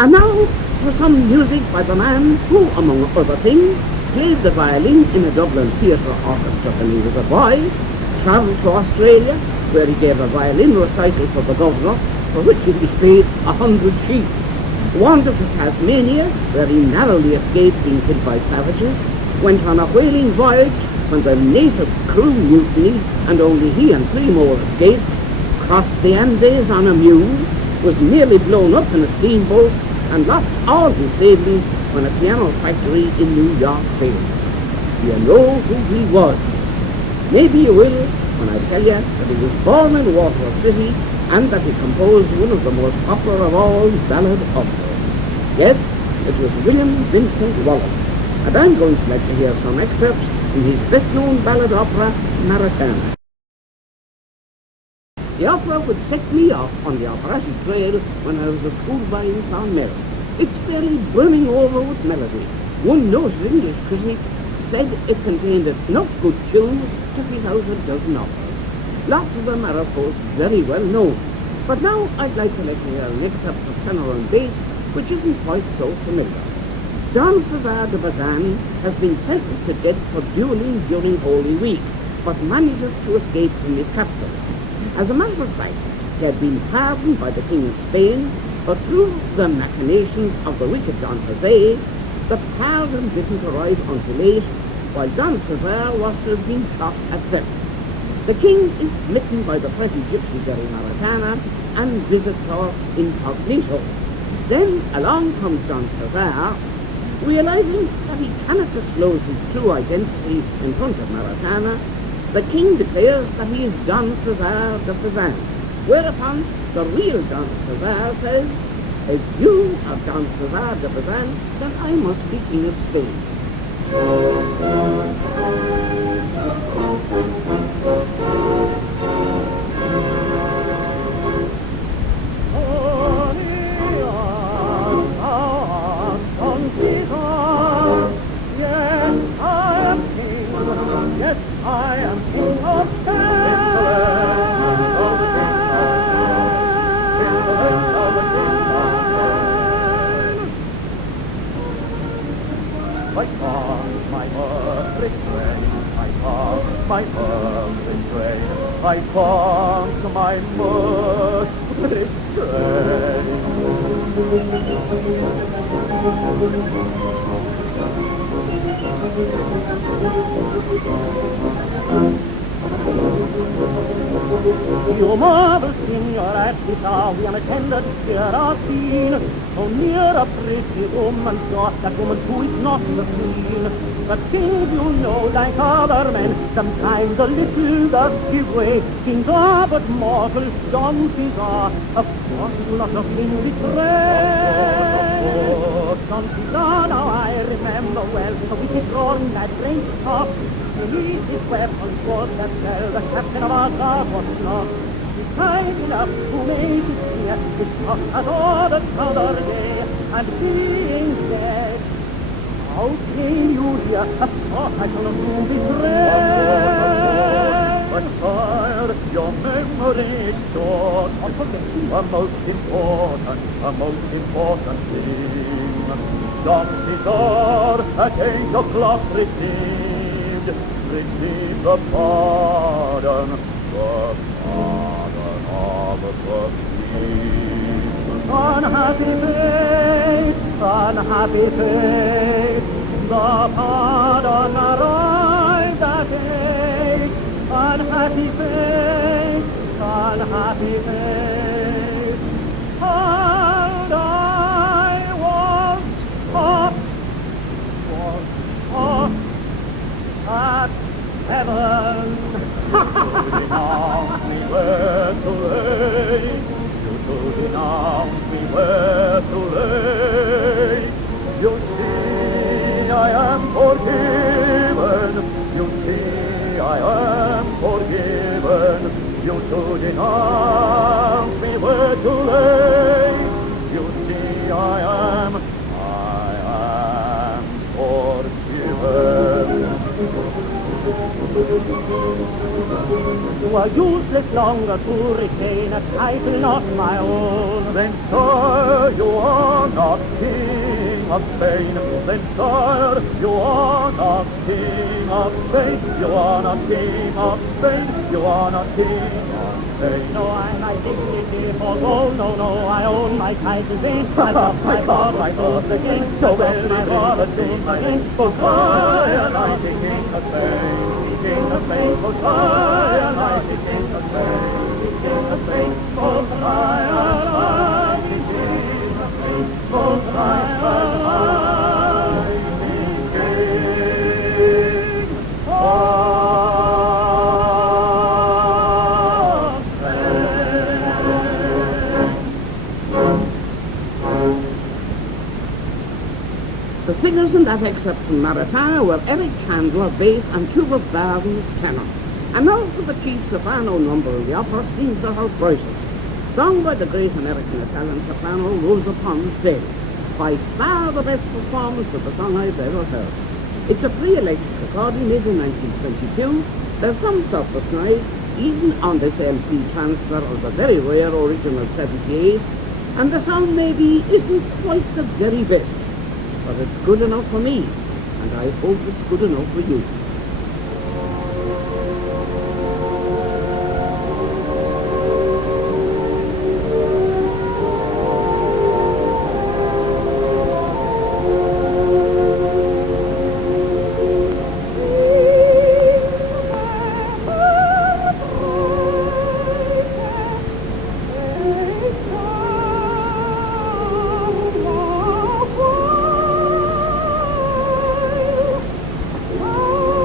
And now for some music by the man who, among other things, played the violin in a Dublin theatre orchestra when he was a boy, travelled to Australia, where he gave a violin recital for the governor, for which he was paid 100 sheep. Wandered to Tasmania, where he narrowly escaped being killed by savages, went on a whaling voyage when the native crew mutinied and only he and 3 more escaped, crossed the Andes on a mule, was nearly blown up in a steamboat, and lost all his savings when a piano factory in New York failed. You know who he was. Maybe you will when I tell you that he was born in Water City and that he composed one of the most popular of all ballad operas. Yes, it was William Vincent Wallace, and I'm going to let you hear some excerpts from his best-known ballad opera, Maritana. The opera would set me off on the operatic trail when I was a schoolboy in Clonmel. Its very brimming over with melody. One noted English critic said it contained enough good tunes to fit out a dozen operas. Lots of them are, of course, very well known. But now I'd like to let you hear an excerpt of tenor and bass, which isn't quite so familiar. Don Cesar de Bazan has been sentenced to death for dueling during Holy Week, but manages to escape from his captors. As a matter of fact, he had been pardoned by the King of Spain, but through the machinations of the wicked Don Jose, the pardon didn't arrive until late, while Don Cesar was to have been shot at death. The king is smitten by the pretty gypsy girl Maritana and visits her incognito. Then along comes Don Cesar, realizing that he cannot disclose his true identity in front of Maritana. The king declares that he is Don Cesar de Bazan, whereupon the real Don Cesar says, if you are Don Cesar de Bazan, then I must be king of Spain. I am king of Spain. I pass my earthly train, I pass my earthly train, I pass my earthly You marvel, signor, at this hour we unattended here are seen. So near a pretty woman, thought that woman who is not the queen. But things you know, like other men, sometimes a little does give way. Kings are but mortal, donkeys are, of course not a king betray. Donkeys are, now I remember well, the wicked roaring that great top. Beneath his weapons was that fell, the captain of our guard was not. He's kind enough to make it clear, his top had ordered other day, and being dead, how came you here? Of course I shall not do betray. But child, your memory is short. A most important thing. Don Cesar at 8 o'clock received the pardon of the king. Unhappy fate, the pardon arrived at 8. Unhappy fate, and I was up at 7. Denounce me were too late. You to denounce me were too late. You see, I am forgiven. You see, I am forgiven. You to denounce me were too late. You see, I am forgiven. You are useless longer to retain a title not my own. Then, sir, you are not king of Spain. Then, sir, you are not king of Spain. You are not king of Spain. You are not king of Spain. No, I my dignity forgo. No, no, I own my titles in. I love my God, my God, the king. So well, my God, the king, my king. For fire, I the king of Spain. King of Spain, for fire, I the king of Spain. King of Spain, for fire, I the king of Spain. For fire, I the king of The singers in that excerpt from Maritana were Eric Candler, bass, and two of Barnes, tenor. And now for the chief soprano number in the opera, Scenes of Her Crisis, sung by the great American Italian soprano Rosa Ponce. By far the best performance of the song I've ever heard. It's a pre-electric recording made in 1922. There's some surface noise, even on this LP transfer of the very rare original 78, and the sound maybe isn't quite the very best. But it's good enough for me, and I hope it's good enough for you. Oh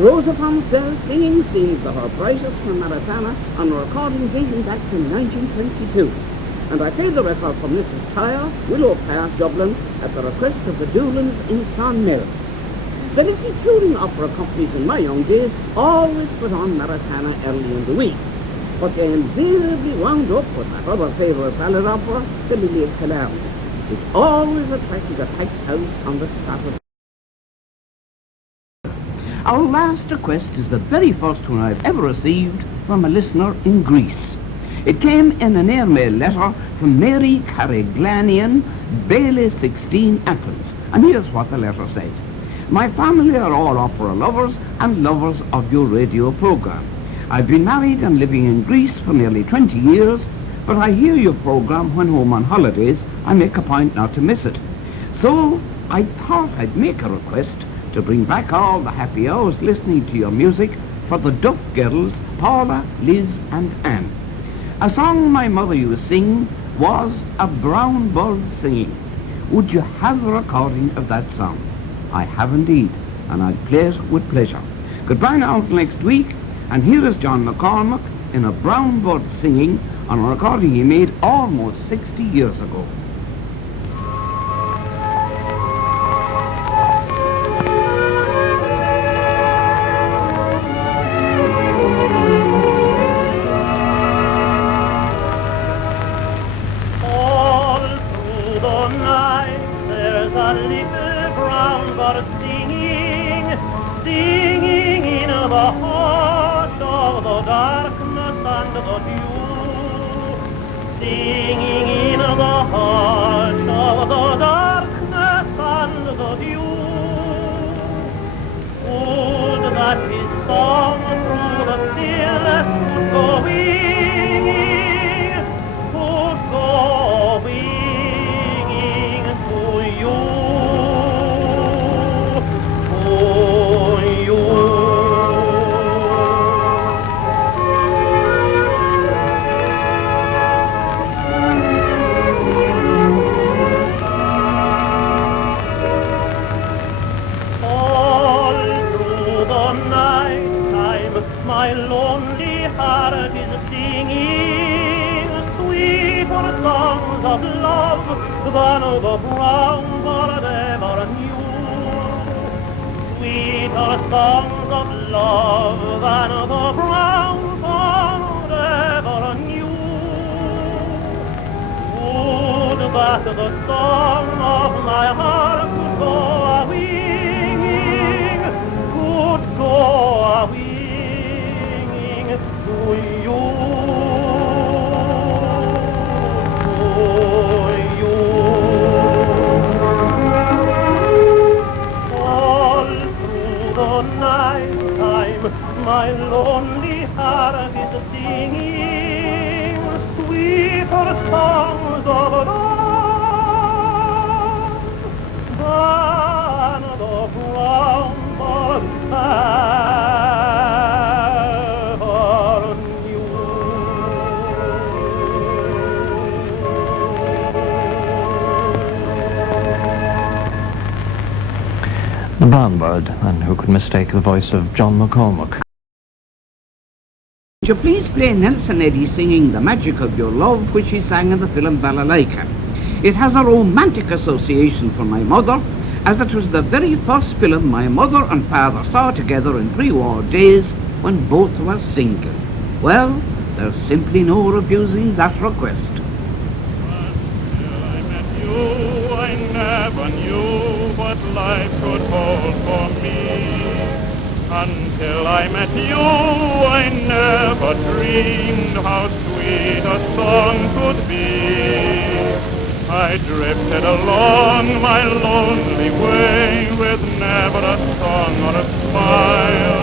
Rosa Ponce singing scenes to her brightest from Maritana on a recording dating back to 1922. And I played the record from Mrs. Tyre, Willow Park, Dublin, at the request of the Doolins in Clonmel. The little touring opera companies in my young days always put on Maritana early in the week, but they invariably wound up with that other favourite ballad opera, the Lily of Killarney, which always attracted a packed house on the Saturday. Our last request is the very first one I've ever received from a listener in Greece. It came in an airmail letter from Mary Cariglanian, Bailey 16, Athens, and here's what the letter said. My family are all opera lovers and lovers of your radio program. I've been married and living in Greece for nearly 20 years, but I hear your program when home on holidays. I make a point not to miss it. So I thought I'd make a request to bring back all the happy hours listening to your music for the Duff girls, Paula, Liz and Anne. A song my mother used to sing was A Brown Bird Singing. Would you have a recording of that song? I have indeed, and I'd play it with pleasure. Goodbye now until next week, and here is John McCormack in A Brown Bird Singing on a recording he made almost 60 years ago. Singing in the heart of the darkness and the dew, singing in the heart of the darkness and the dew. Would that his song through the stillness could go winging, could go winging to you. My lonely heart is singing sweeter songs of love than the brown bird ever knew. Sweeter songs of love than the brown bird ever knew. Would that the song of my heart could go a-winging, could go a-winging to you, all through the night time, my lonely heart is singing sweeter songs of love than the brown bird. The Brown Bird, and who could mistake the voice of John McCormack? Would you please play Nelson Eddy singing The Magic of Your Love, which he sang in the film Balalaika. It has a romantic association for my mother, as it was the very first film my mother and father saw together in pre-war days when both were single. Well, there's simply no refusing that request. Until I met you, I never knew what life could hold for me. Until I met you, I never dreamed how sweet a song could be. I drifted along my lonely way with never a song or a smile,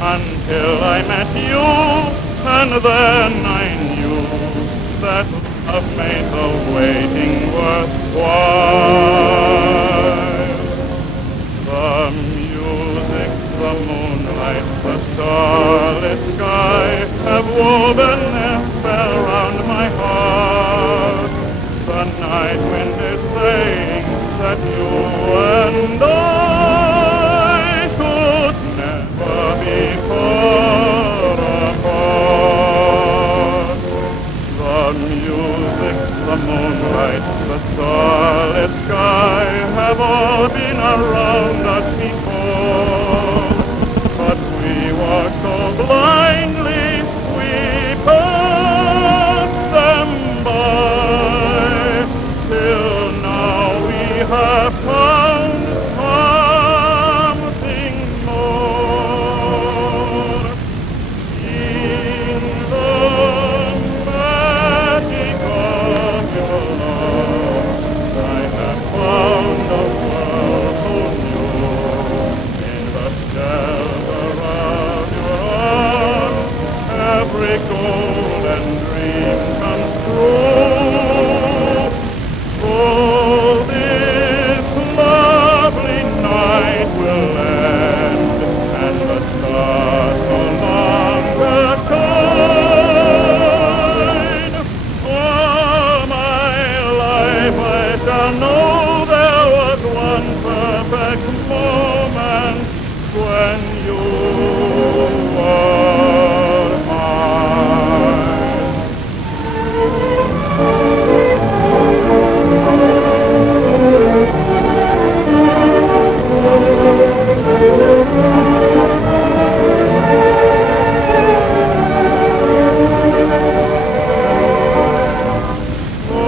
until I met you, and then I knew that love made the waiting worthwhile. The music, the moonlight, the starlit sky have woven their spell round my heart. The night wind is saying that you and I could never be was so blindly we passed them by, till now we have found something more. In the magic of your love, I have found a world so new. In the shelter of your arms, every golden dream comes true. Oh, this lovely night will end, and the stars no longer shine. All my life I shall know there was one perfect moment when you were mine.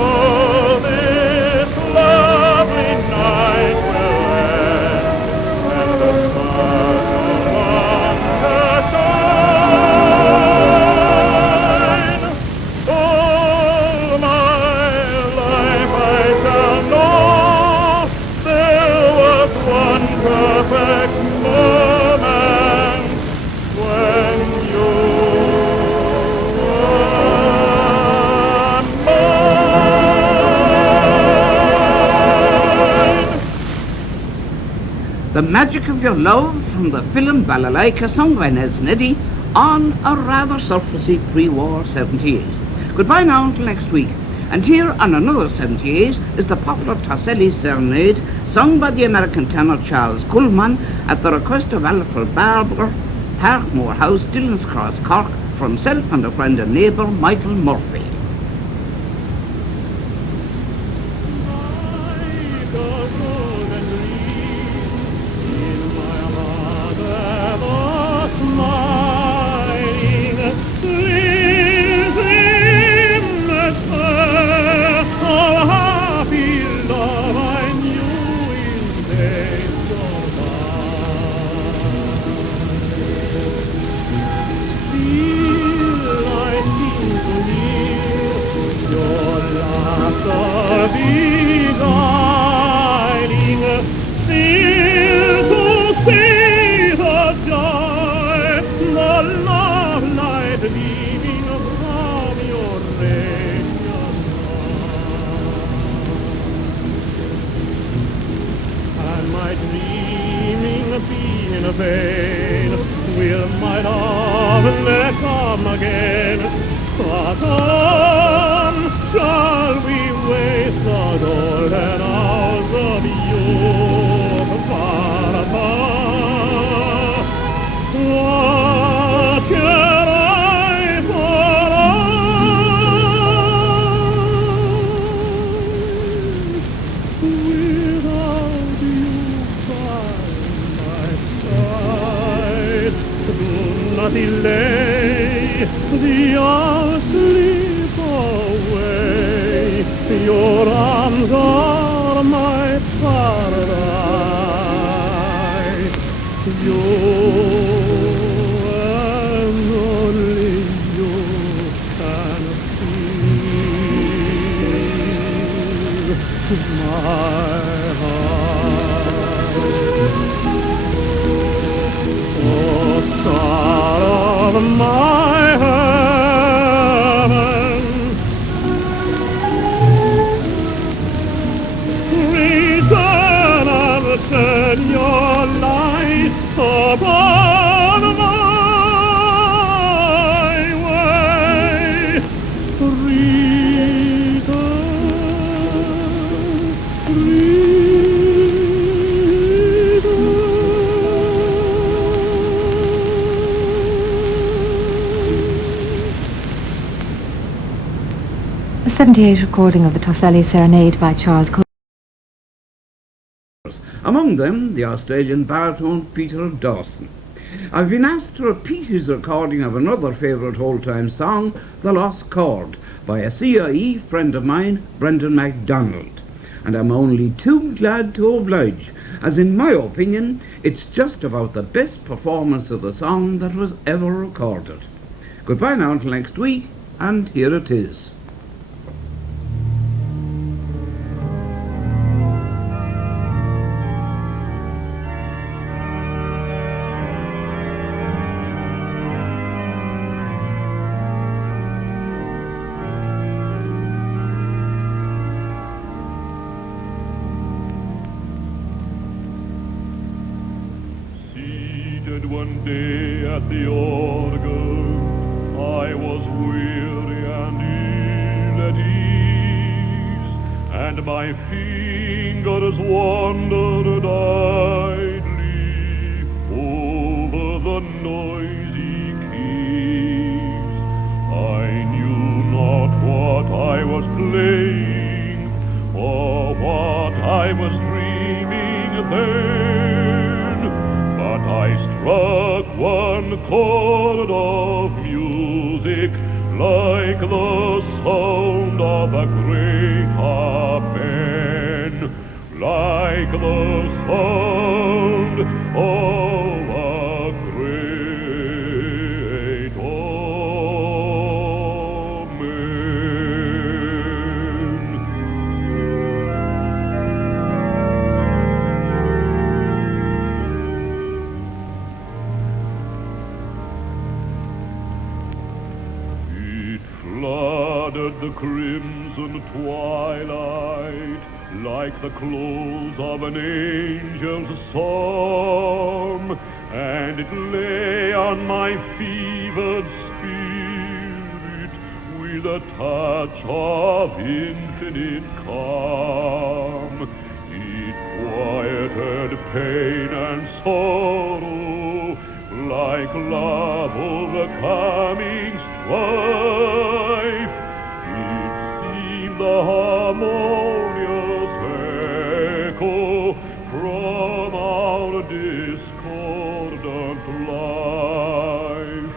Oh, this lovely night will end, and the stars no longer shine. All my life I shall know there was one perfect moment when you were mine. The Magic of Your Love from the film Ballad, sung by Nelson Eddy on a rather surfacey pre-war 78. Goodbye now until next week. And here on another 78 is the popular Toselli Serenade sung by the American tenor Charles Coulin at the request of Alfred Barber, Parkmore House, Dillon's Cross, Cork, from himself and a friend and neighbour, Michael Murphy. Will my love never come again? But on shall we waste the golden hours of youth far apart? What can I find without you by my side? Do not delay the hours slip away. Your arms are my paradise. You and only you can feel my heart. Oh, star of my heaven, return and turn your light upon my way. A 78 recording of the Toselli Serenade by Charles Coulin. Among them, the Australian baritone Peter Dawson. I've been asked to repeat his recording of another favourite old-time song, The Lost Chord, by a CIE friend of mine, Brendan MacDonald. And I'm only too glad to oblige, as in my opinion, it's just about the best performance of the song that was ever recorded. Goodbye now until next week, and here it is. One day at the organ, I was weary and ill at ease, and my fingers wandered idly over the noisy keys. I knew not what I was playing, or what I was dreaming then, but I struck one chord of music like the sound of a great harp, like the sound of a great omen. Flooded the crimson twilight like the close of an angel's psalm, and it lay on my fevered spirit with a touch of infinite calm. It quieted pain and sorrow like love overcoming strife. It seemed the harmonious echo from our discordant life.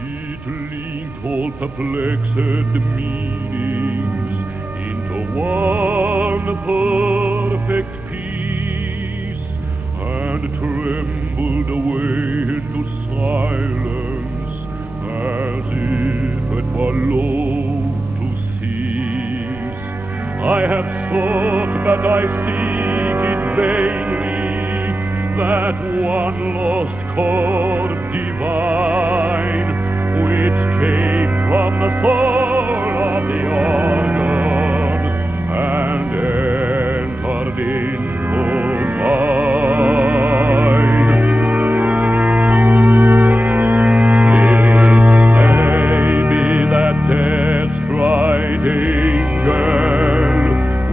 It linked all perplexed meanings into one perfect piece, and trembled away into silence, as if it were loath to cease. I have sought, but I seek it vainly, that one lost chord divine, which came from the soul of the organ, and entered into mine. Death's bright angel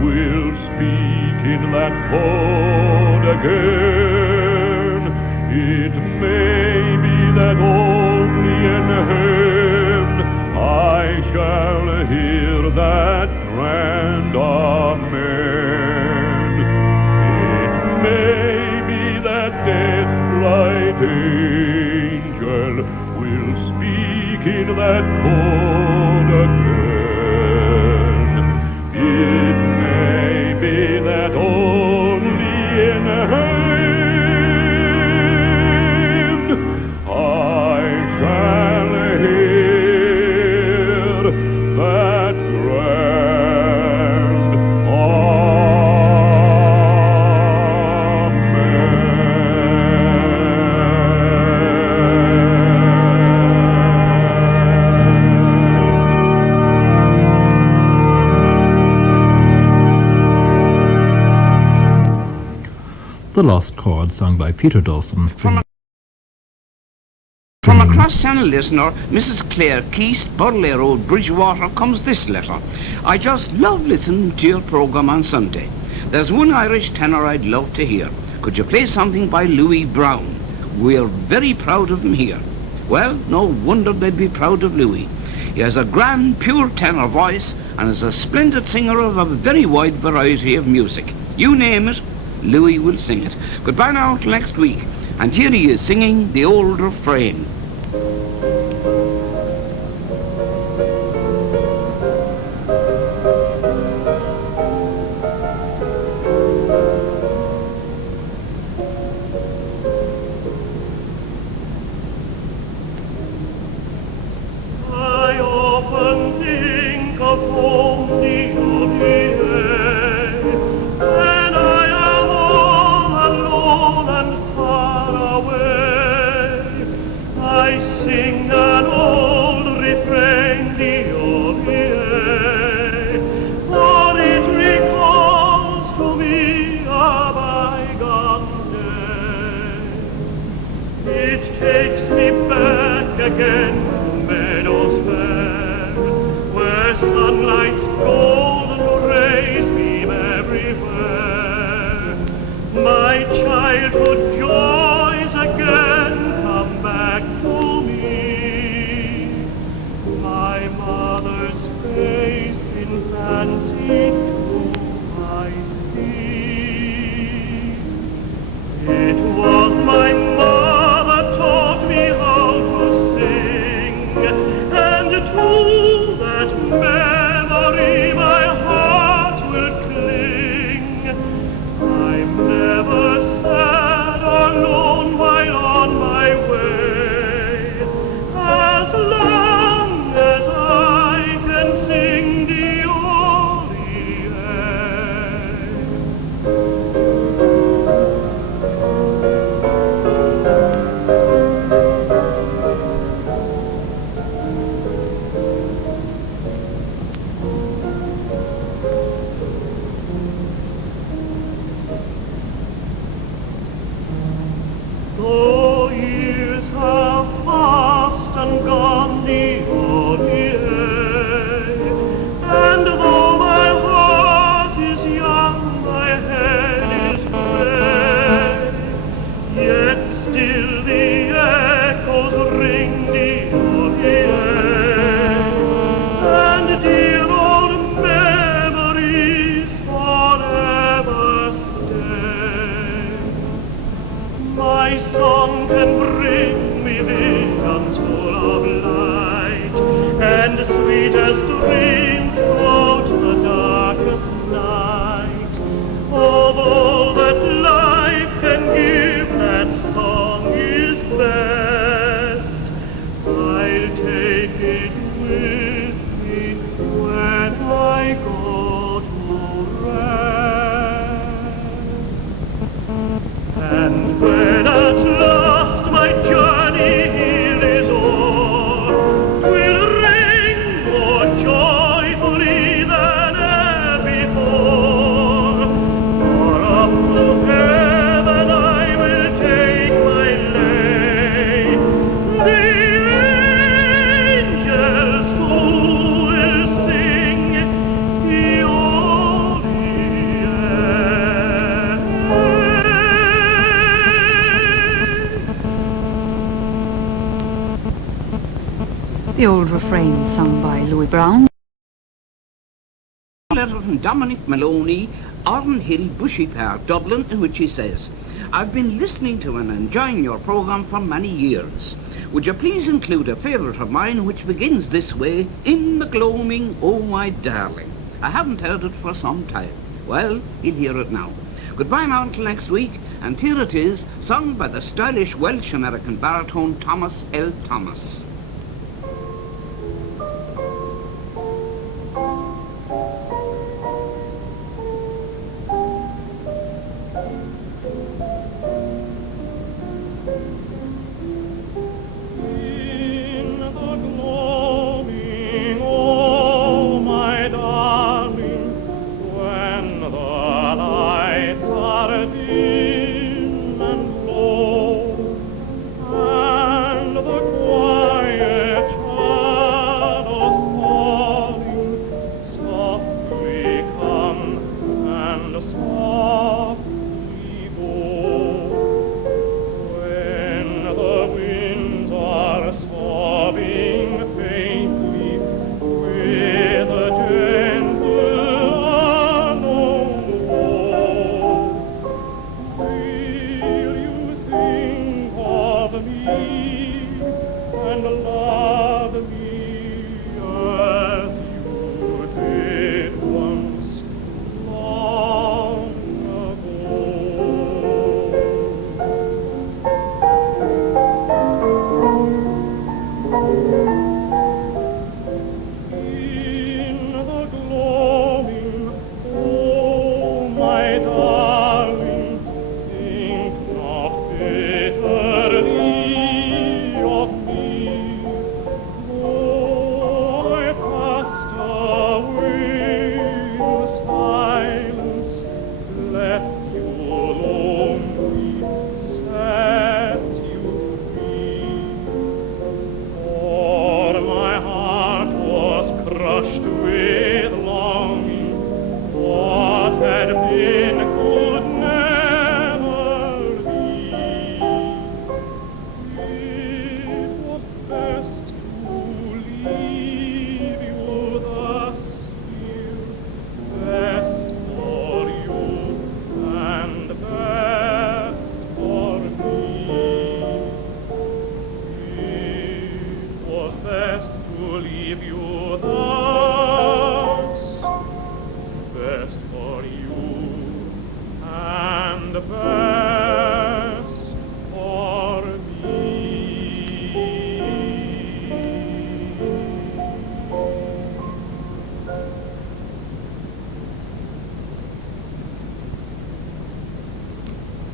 will speak in that chord again. It may be that only in heaven I shall hear that grand amen. It may be that death's bright angel will speak in that chord again. It may be that only in heaven I shall hear that grand The Lost Chord, sung by Peter Dawson. From a cross-channel listener, Mrs. Claire Keast, Burley Road, Bridgewater, comes this letter. I just love listening to your programme on Sunday. There's one Irish tenor I'd love to hear. Could you play something by Louis Brown? We're very proud of him here. Well, no wonder they'd be proud of Louis. He has a grand, pure tenor voice and is a splendid singer of a very wide variety of music. You name it, Louis will sing it. Goodbye now till next week. And here he is singing the old refrain. The old refrain sung by Louis Brown. A letter from Dominic Maloney, Arden Hill, Bushy Park, Dublin, in which he says, I've been listening to and enjoying your programme for many years. Would you please include a favourite of mine which begins this way, In the Gloaming, oh my darling. I haven't heard it for some time. Well, you'll hear it now. Goodbye now until next week, and here it is, sung by the stylish Welsh-American baritone Thomas L. Thomas. And the quiet and love me as you did once long ago. In the gloaming, oh my darling, think not bitterly of me. Oh, I passed away in silence, left you lonely, set you free. For my heart was crushed with longing, what had been could never be. It was best to leave you thus here, best for you and best for me. It was best to leave you thus, best for you and best for me.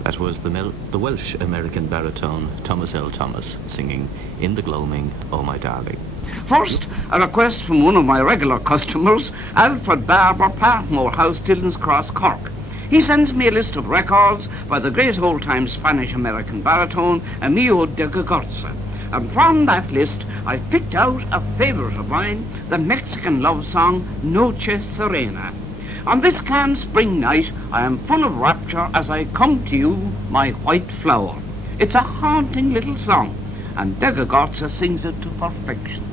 That was the Welsh-American baritone Thomas L. Thomas singing In the Gloaming, Oh My Darling. First, a request from one of my regular customers, Alfred Barber, Parkmore House, Dillon's Cross, Cork. He sends me a list of records by the great old-time Spanish-American baritone Emilio de Gagorza. And from that list, I've picked out a favourite of mine, the Mexican love song Noche Serena. On this calm spring night, I am full of rapture as I come to you, my white flower. It's a haunting little song, and de Gagorza sings it to perfection.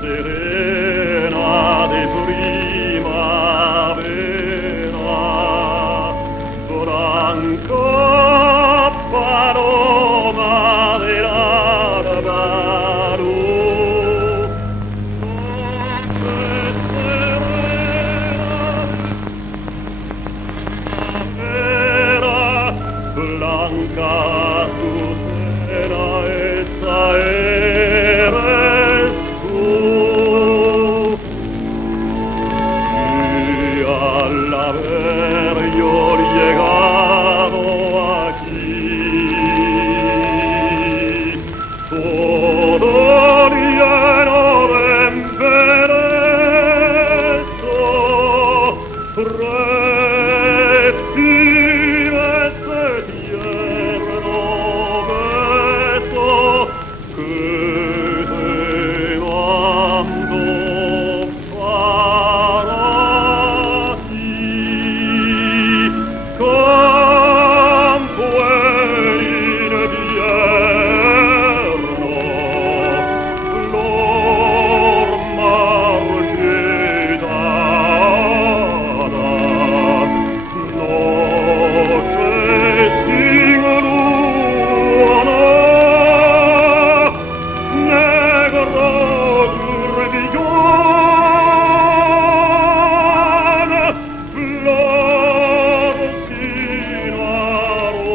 Serena de primavera, branca paloma del árbaro. Serena, blanca azucena, esa eres tú. Y al haber yo llegado aquí, todo lleno de embeleso, recibe ese tierno beso que te mando para ti. Campo en invierno, flor marchitada, noche sin luna, negro tourbillon, flor sin aroma,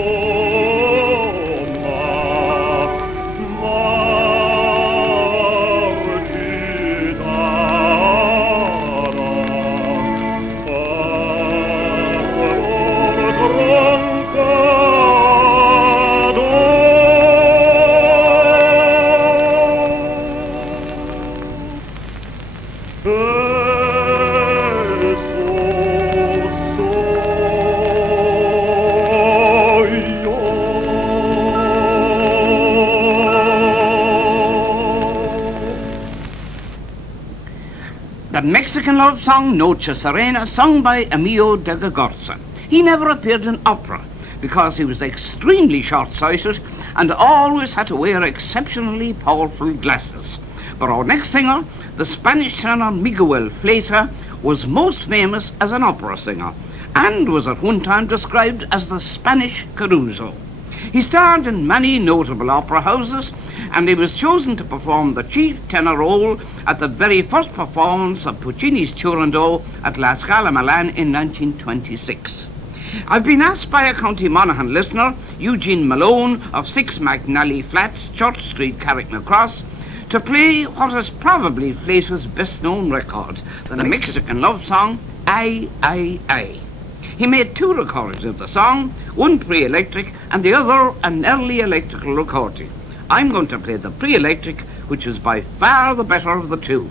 The Mexican love song Noche Serena, sung by Emilio de Gagorza. He never appeared in opera because he was extremely short-sighted and always had to wear exceptionally powerful glasses. For our next singer, the Spanish tenor Miguel Fleta was most famous as an opera singer and was at one time described as the Spanish Caruso. He starred in many notable opera houses, and he was chosen to perform the chief tenor role at the very first performance of Puccini's Turandot at La Scala Milan in 1926. I've been asked by a County Monaghan listener, Eugene Malone of 6 McNally Flats, Church Street, Carricknacross, to play what is probably Fleta's best-known record, the Mexican love song, Ay, Ay, Ay. He made 2 recordings of the song, one pre-electric and the other an early electrical recording. I'm going to play the pre-electric, which is by far the better of the 2.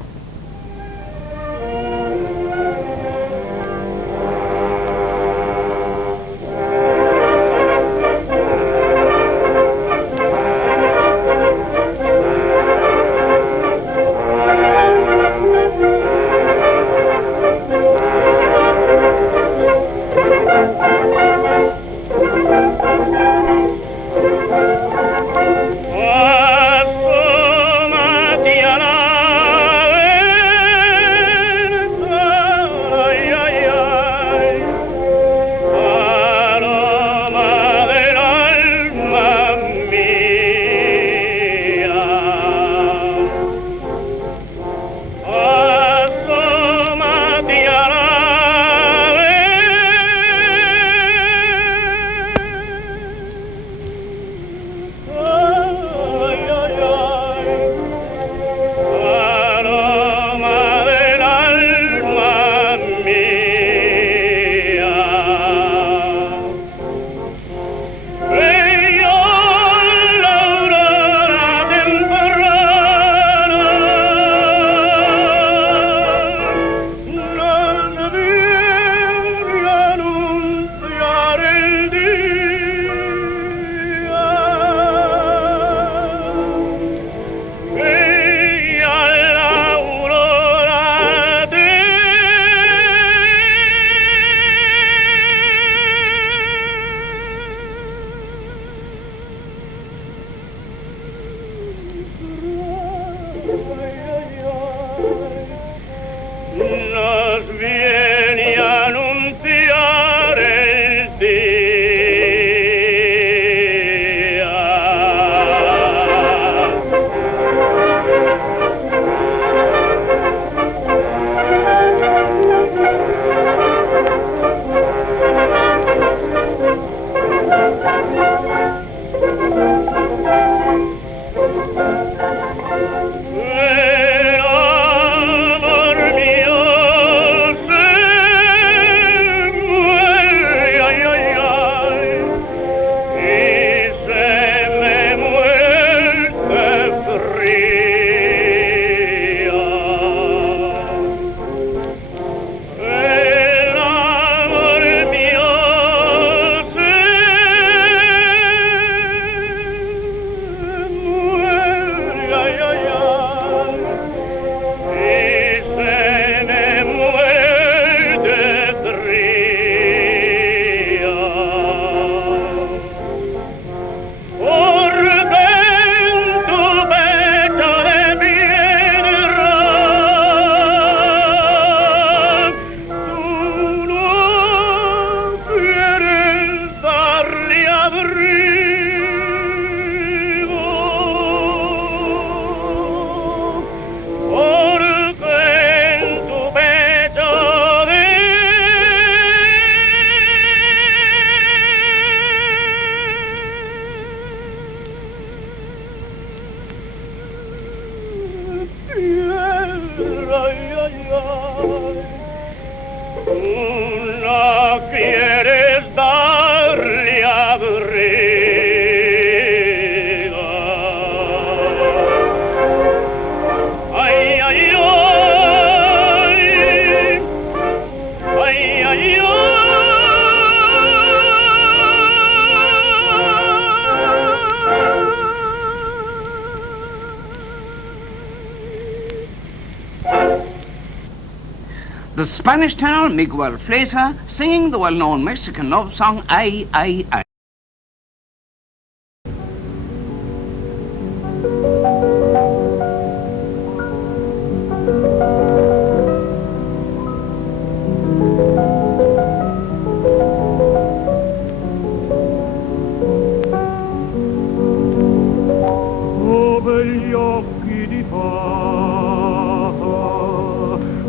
The Spanish tenor Miguel Fleta singing the well-known Mexican love song Ay, Ay, Ay.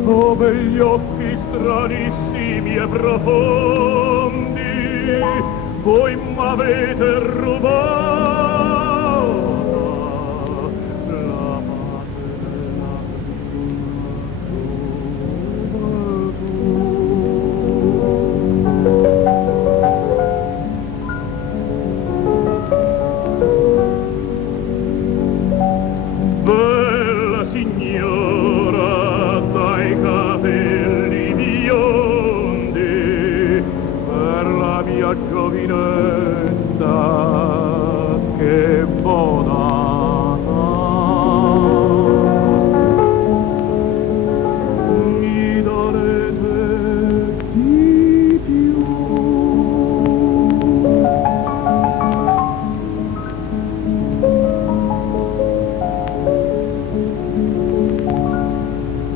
come gli occhi stranissimi e profondi, voi m'avete rubata la maternità. Bella signora dai capelli biondi, per la mia giovinezza che bodata, mi darete di più.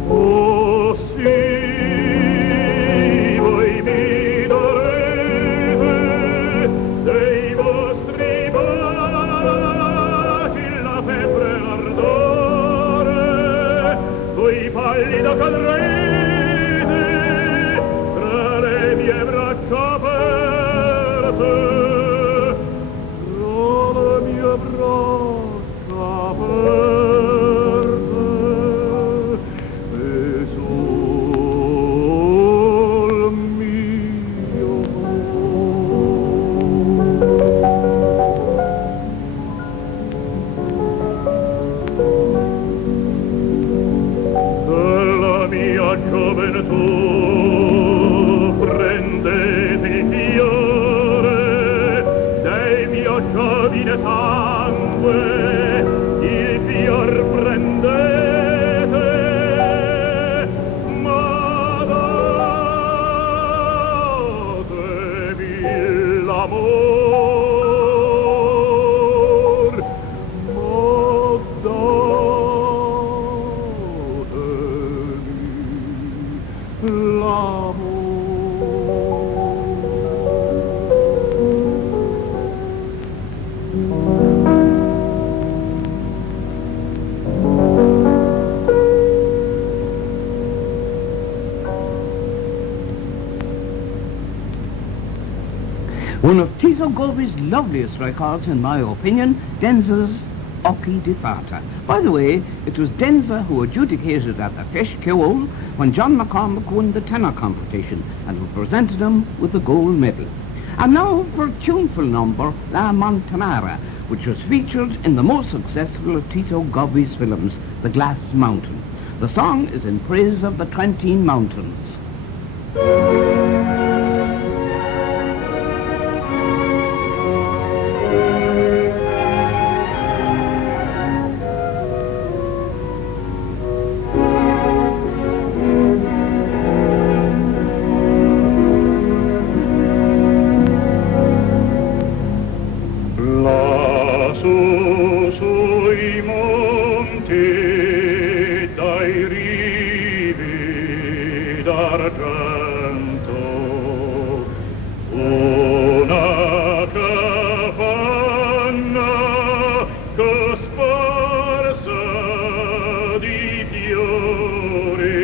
Oh sì, voi mi darete dei vostri baci la febbre e l'ardore, voi pallida cadrete tra le mie braccia aperte, tra le mie braccia aperte, e sul mio della mia gioventù prendete il fiore del mio giovine sangue, il fior prendete, ma datevi l'amor, ma datevi l'amor. One of Tito Gobbi's loveliest records, in my opinion, Denza's Occhi di Fata. By the way, it was Denza who adjudicated at the Feis Ceoil when John McCormack won the tenor competition and who presented him with the gold medal. And now for a tuneful number, La Montanara, which was featured in the most successful of Tito Gobbi's films, The Glass Mountain. The song is in praise of the Trentine Mountains. Lassù sui monti dai rivi d'argento una capanna cosparsa di fiori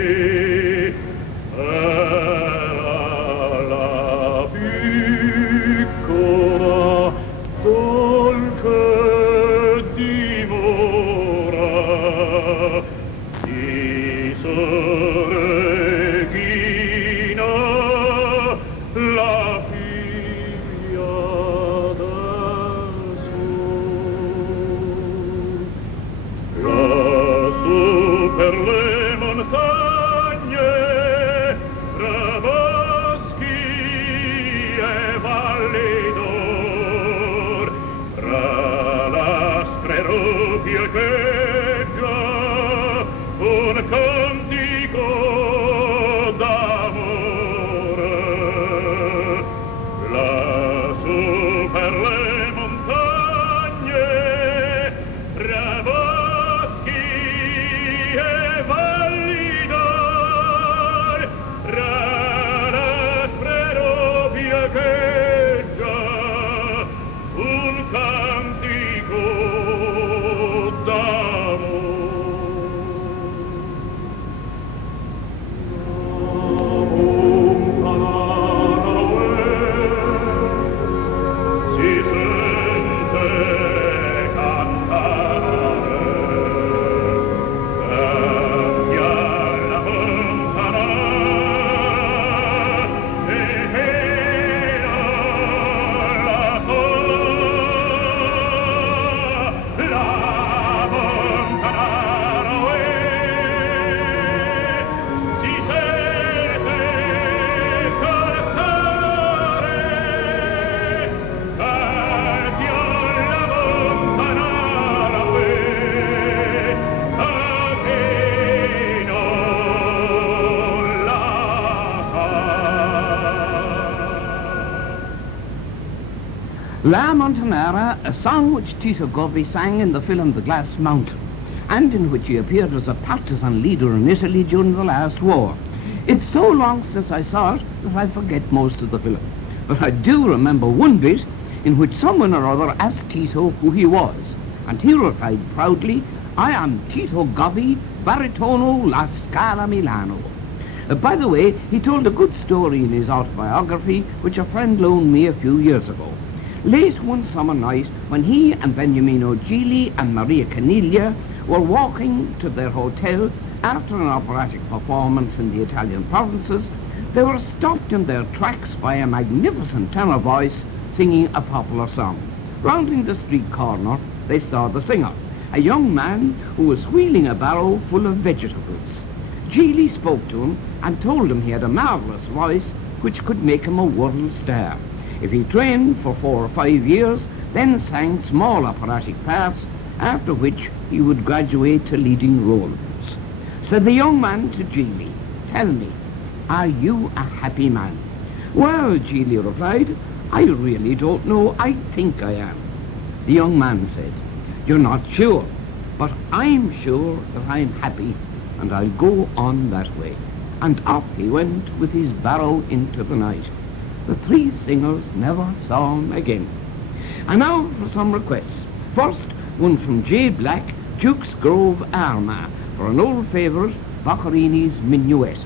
era la piccola dolce dimora di sore La Montanara, a song which Tito Gobbi sang in the film The Glass Mountain, and in which he appeared as a partisan leader in Italy during the last war. It's so long since I saw it that I forget most of the film. But I do remember one bit in which someone or other asked Tito who he was, and he replied proudly, "I am Tito Gobbi, baritono La Scala Milano." By the way, he told a good story in his autobiography, which a friend loaned me a few years ago. Late one summer night, when he and Beniamino Gili and Maria Caniglia were walking to their hotel after an operatic performance in the Italian provinces, they were stopped in their tracks by a magnificent tenor voice singing a popular song. Rounding the street corner, they saw the singer, a young man who was wheeling a barrow full of vegetables. Gili spoke to him and told him he had a marvellous voice which could make him a world star. If he trained for 4 or 5 years, then sang small operatic parts, after which he would graduate to leading roles. Said the young man to Gili, "Tell me, are you a happy man?" "Well," Gili replied, "I really don't know. I think I am." The young man said, "You're not sure, but I'm sure that I'm happy, and I'll go on that way." And off he went with his barrow into the night. The 3 singers never saw him again. And now for some requests. First, one from J. Black, Duke's Grove, Armagh, for an old favourite, Boccherini's Minuet.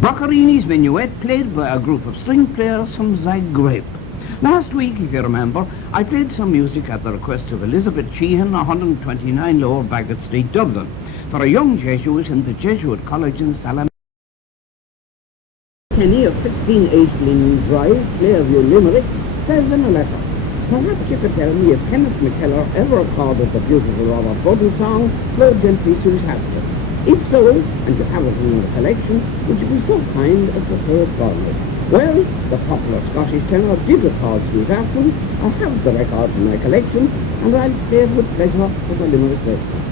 Boccherini's Minuet, played by a group of string players from Zagreb. Last week, if you remember, I played some music at the request of Elizabeth Sheehan, 129 Lower Bagot Street, Dublin, for a young Jesuit in the Jesuit College in Salamanca. Kenny of 16 Aisling Drive, Clairview, Limerick, says in a letter, perhaps you could tell me if Kenneth McKellar ever recorded the beautiful Robert Budden song, Flow Gently Sue's Hampton. If so, and you have it in the collection, would you be so kind as to play it for me? Well, the popular Scottish tenor did record Sue's Afton. I have the record in my collection, and I'll play it with pleasure for the Limerick version.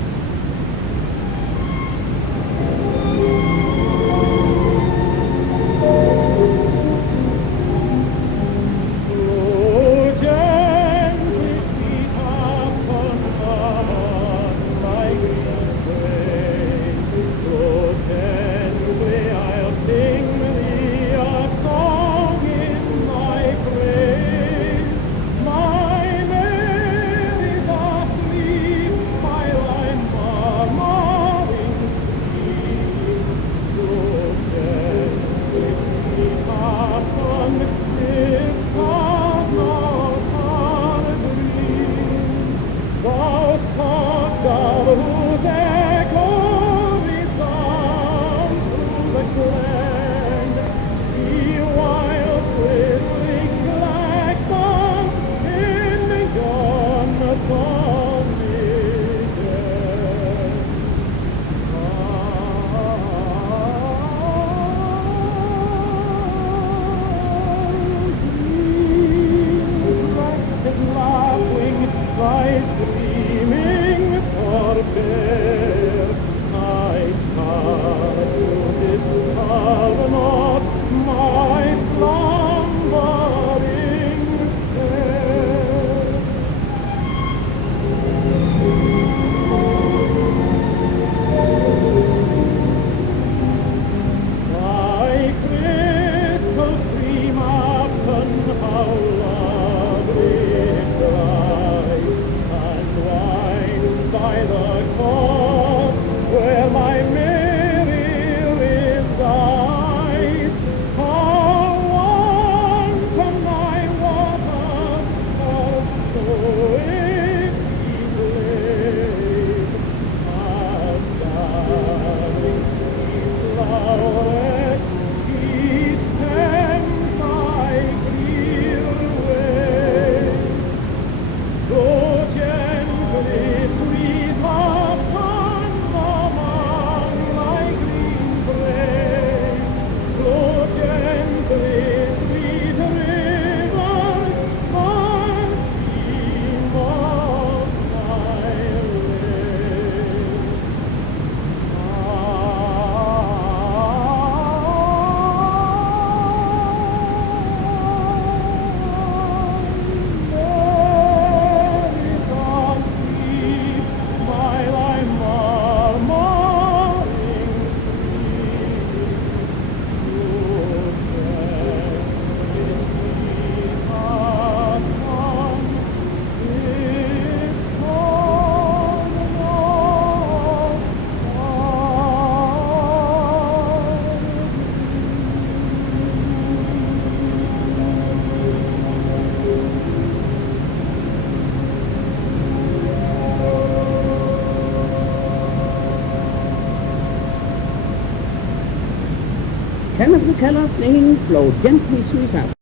Kenneth McKellar singing Flow Gently Sue's Afton.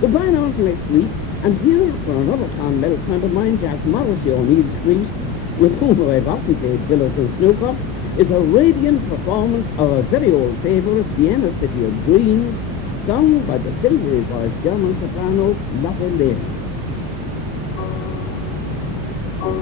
Goodbye now until next week, and here for another Clonmel friend of mine, Jack Morrissey O'Neill Street, with whom I've often played billiards and snooker, is a radiant performance of a very old favourite, Vienna City of Dreams, sung by the silvery voiced German soprano Lotte Lehrer. Ich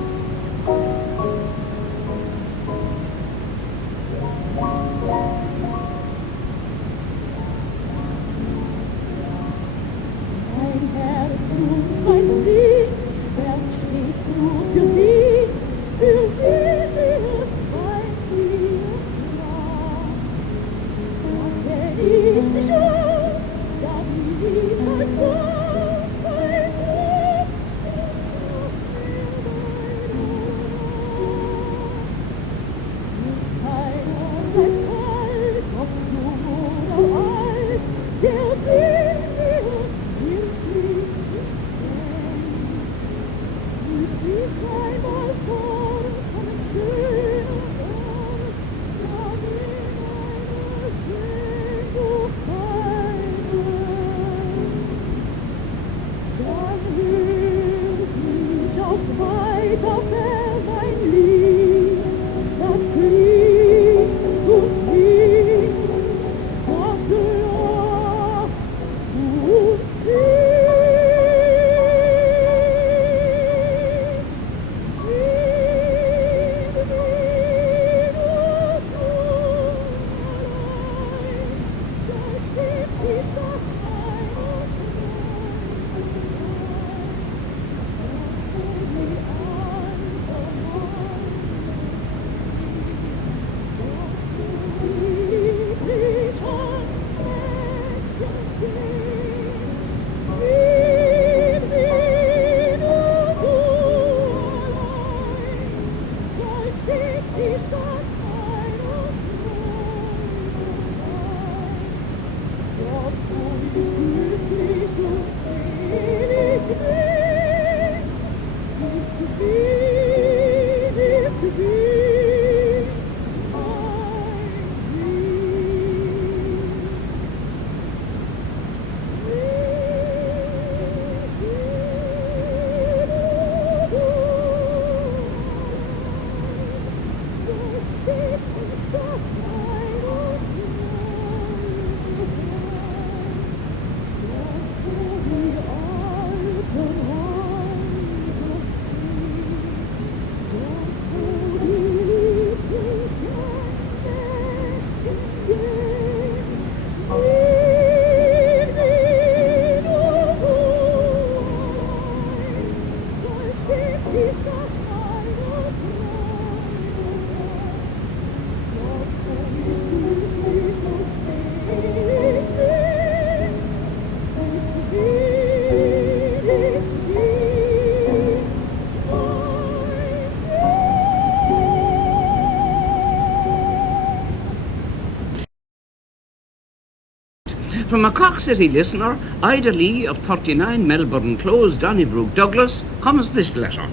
From a Cork City listener, Ida Lee of 39 Melbourne Close, Donnybrook, Douglas, comes this letter.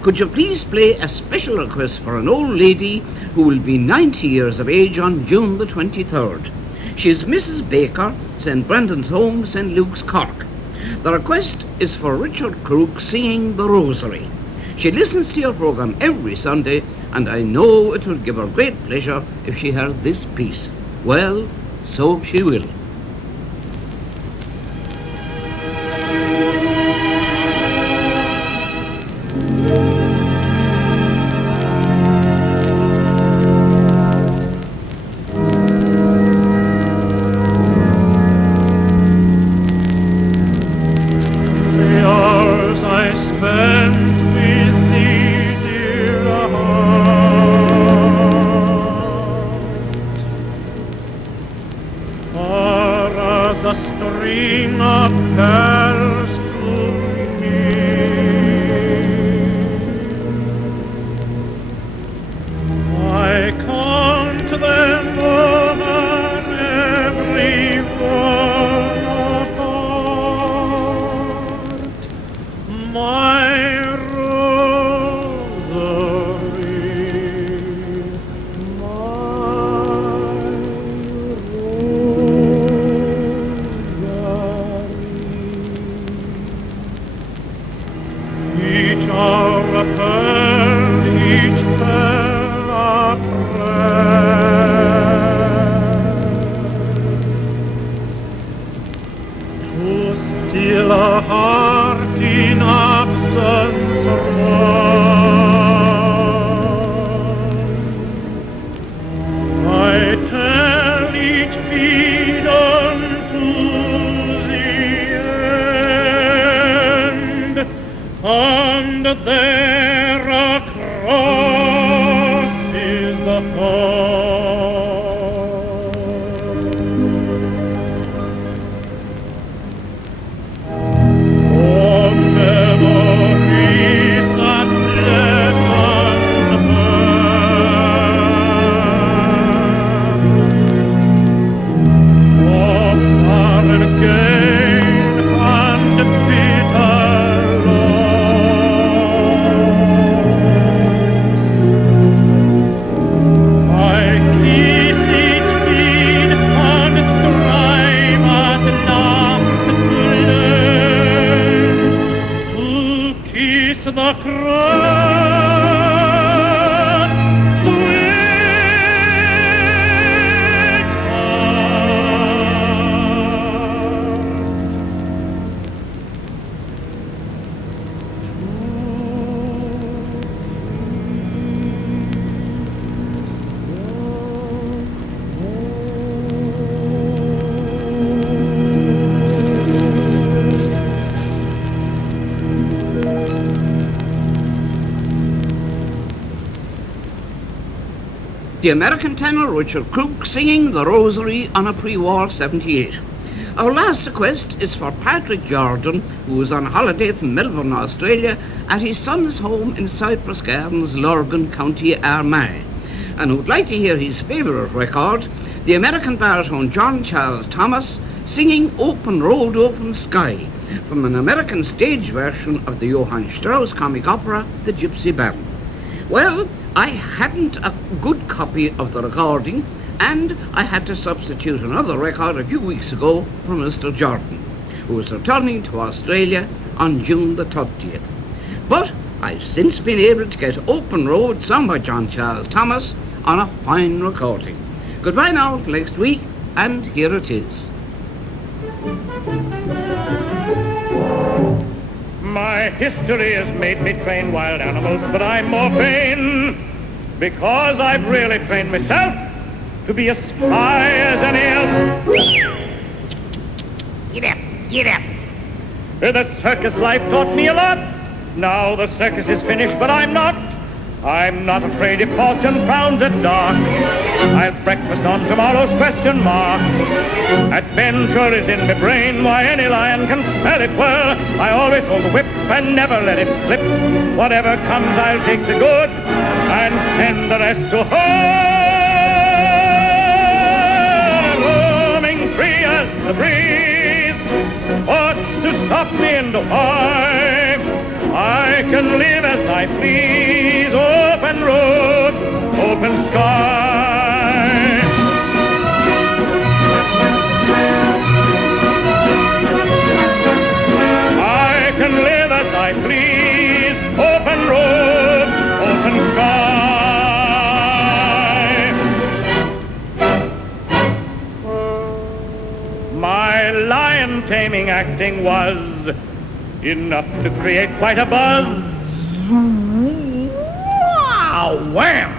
Could you please play a special request for an old lady who will be 90 years of age on June the 23rd? She is Mrs. Baker, St. Brendan's Home, St. Luke's, Cork. The request is for Richard Crook singing the Rosary. She listens to your programme every Sunday, and I know it would give her great pleasure if she heard this piece. Well, so she will. Oh The American tenor Richard Crook singing The Rosary on a pre-war 78. Our last request is for Patrick Jordan, who is on holiday from Melbourne, Australia, at his son's home in Cypress Gardens, Lurgan, County Armagh, and who would like to hear his favourite record, the American baritone John Charles Thomas singing Open Road, Open Sky, from an American stage version of the Johann Strauss comic opera, The Gypsy Band. Well, I hadn't a good copy of the recording, and I had to substitute another record a few weeks ago for Mr. Jordan, who is returning to Australia on June the 30th. But I've since been able to get Open Road, sung by John Charles Thomas, on a fine recording. Goodbye now till next week, and here it is. My history has made me train wild animals, but I'm more vain because I've really trained myself to be a spy as any else. Get up, get up. The circus life taught me a lot. Now the circus is finished, but I'm not afraid if fortune frowns at dark. I'll breakfast on tomorrow's question mark. Adventure is in my brain, why any lion can smell it well. I always hold the whip and never let it slip. Whatever comes, I'll take the good and send the rest to home. Roaming free as the breeze, what's to stop me in the five? I can live as I please, open road, open sky. I can live as I please, open road, open sky. My lion taming acting was enough to create quite a buzz. Wow, wham!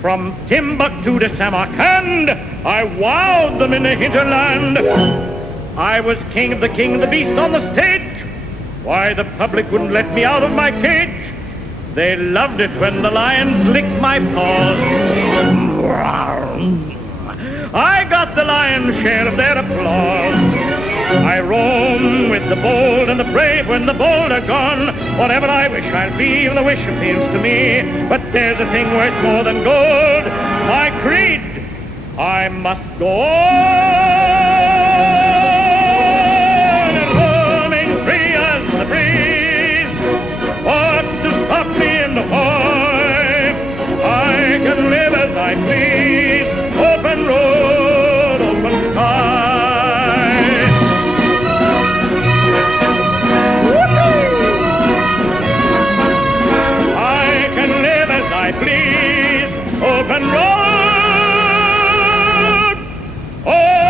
From Timbuktu to Samarkand, I wowed them in the hinterland. I was king of the beasts on the stage. Why, the public wouldn't let me out of my cage. They loved it when the lions licked my paws. I got the lion's share of their applause. I roam with the bold and the brave. When the bold are gone, whatever I wish I'll be, and the wish appeals to me. But there's a thing worth more than gold, my creed, I must go on, roaming free as the breeze. What's to stop me in the fight? I can live as I please, open road, open sky. Please, open road, open sky.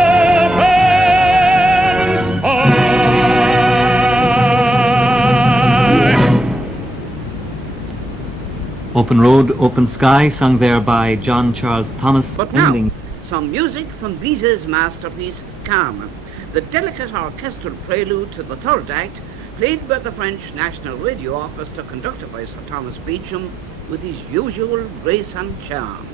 Open Road, Open Sky, sung there by John Charles Thomas. But now, some music from Bizet's masterpiece, Carmen, the delicate orchestral prelude to the third act, played by the French National Radio Orchestra, conducted by Sir Thomas Beecham, with his usual grace and charm.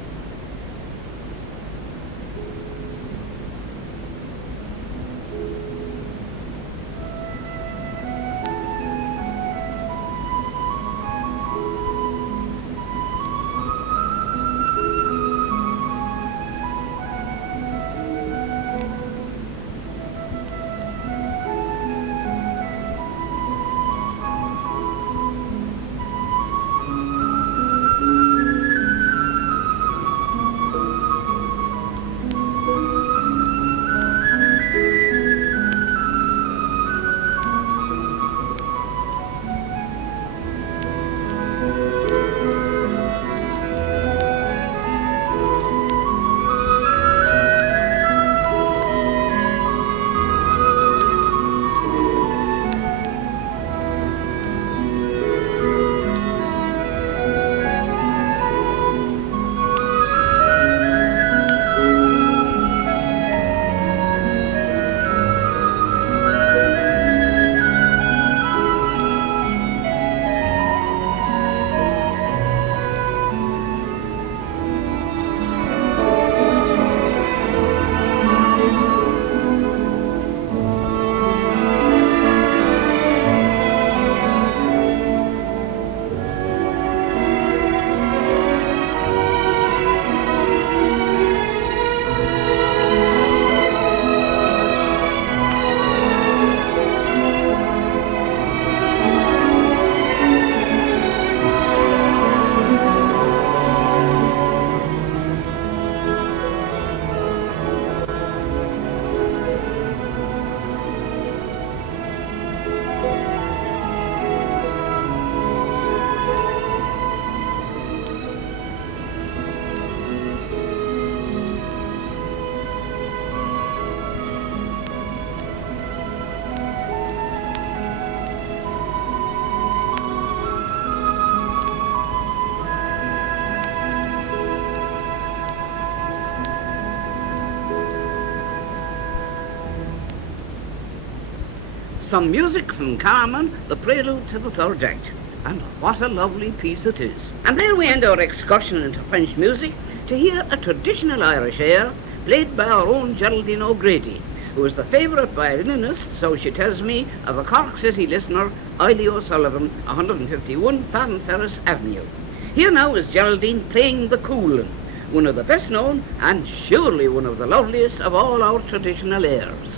Some music from Carmen, the prelude to the third act. And what a lovely piece it is. And there we end our excursion into French music to hear a traditional Irish air played by our own Geraldine O'Grady, who is the favourite violinist, so she tells me, of a Cork City listener, Eiley O'Sullivan, 151 Farm Ferris Avenue. Here now is Geraldine playing the Coulin, one of the best known and surely one of the loveliest of all our traditional airs.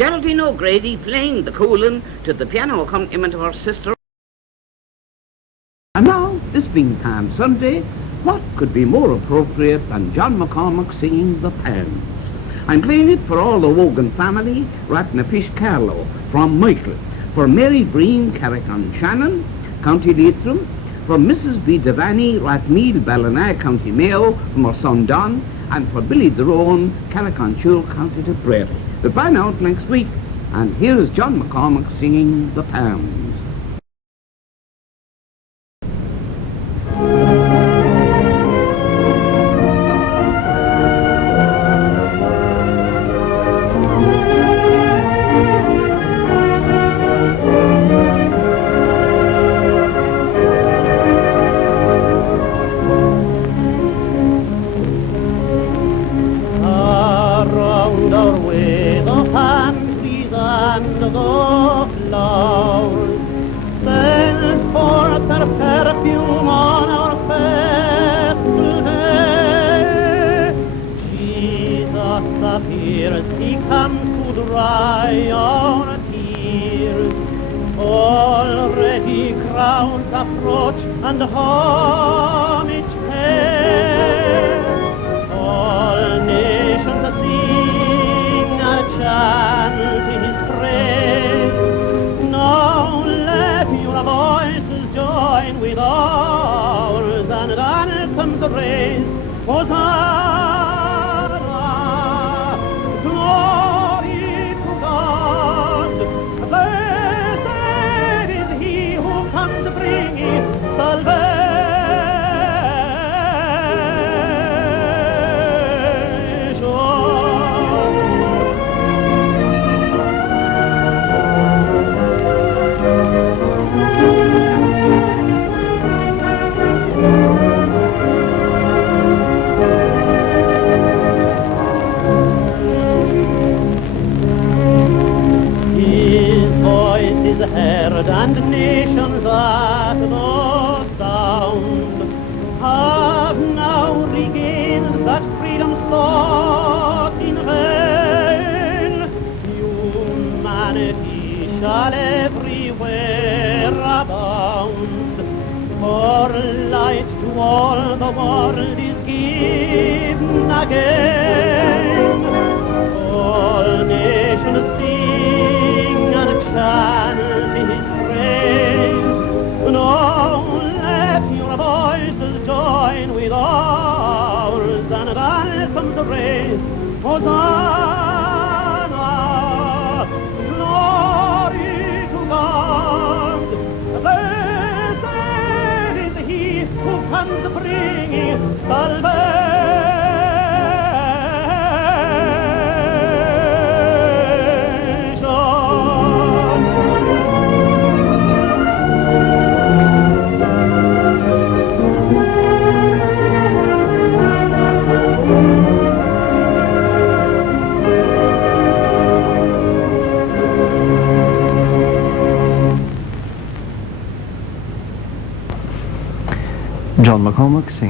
Geraldine O'Grady playing the Coulin to the piano accompaniment of her sister. And now, this being Palm Sunday, what could be more appropriate than John McCormack singing the Palms? I'm playing it for all the Wogan family, Ratnapish Carlow, from Michael, for Mary Breen, Carrick-on Shannon, County Leitrim, for Mrs. B. Devaney, Rathmead, Ballina, County Mayo, from her son Don, and for Billy Derone, Carrick-on-Shule, County Tipperary. Goodbye now till next week, and here is John McCormack singing the Palms. of flowers, sends forth her perfume on our festal day. Jesus appears, he comes to dry our tears. Already crowns approach and homage pay. All nations sing and chant in his praise. Now let your voices join with ours and anthems raise. Hosanna, glory to God. Blessed is he who comes bringing salvation. Heard and nations at the sound have now regained that freedom sought in vain. Humanity shall everywhere abound, for light to all the world is given again. All nations sing and chant his praise. Now let your voices join with ours and anthems raise. Hosanna, glory to God. Blessed is he who comes bringing salvation. John McCormack singing.